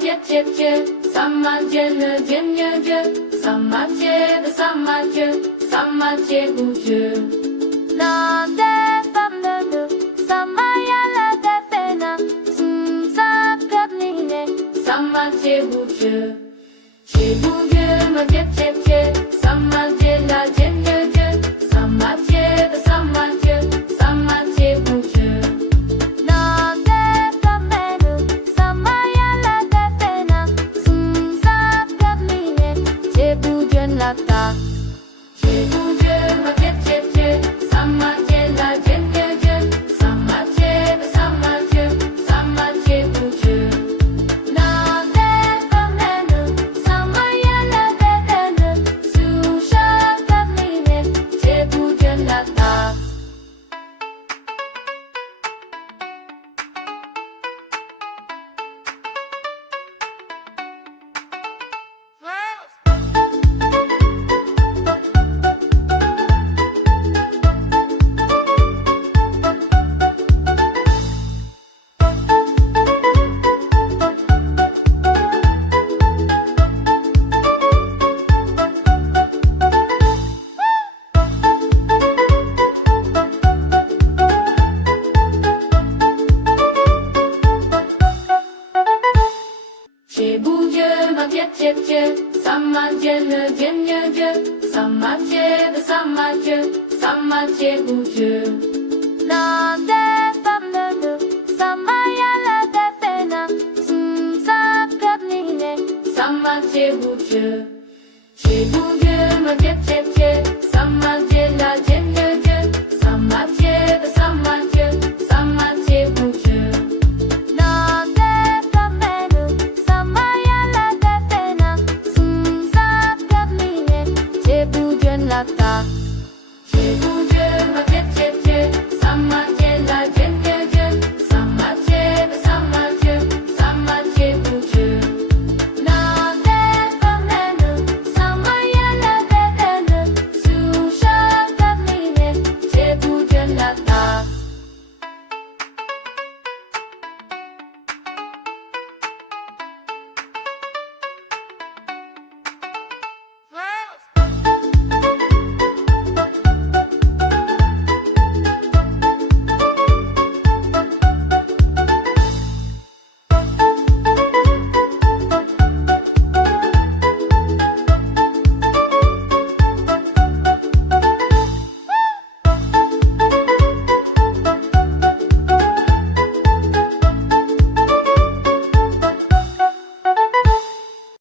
Dieu, sama Dieu, le Dieu, mieux Dieu, sama Dieu, de sama Dieu, sama Thiébou Dieune. L'homme des femmes de nous, sama yala de fena, sa perline, sama Thiébou Dieune. Thiébou Dieune, ma Dieu, sama Dieu, la Dieu, mieux Dieu, sama Dieu, de sama Dieu, sama Thiébou Dieune. l'homme des femmes de nous, sama yala de fena, sa perline, Thiébou Dieune la ta. Thiébou Dieune, ma Dieu, sama Dieu, la Dieu, mieux Dieu, sama Dieu, de sama Dieu, sama Thiébou Dieune. L'homme des femmes de nous, sama yala de fena, sa perline, Thiébou Dieune la ta. Thiébou Dieune, ma Dieu, sama Dieu, le Dieu, mieux Dieu, sama Dieu, de sama Dieu, sama Thiébou Dieune. L'homme des femmes de nous, sama yala de fena, sa perline, Sama Thiébou Dieune. Thiébou Dieune, ma Dieu, sama Dieu, la Dieu, mieux Dieu, sama Dieu, de sama Dieu, sama Thiébou Dieune. l'homme des femmes de nous, sama yala de fena, sa perline, Thiébou Dieune la ta.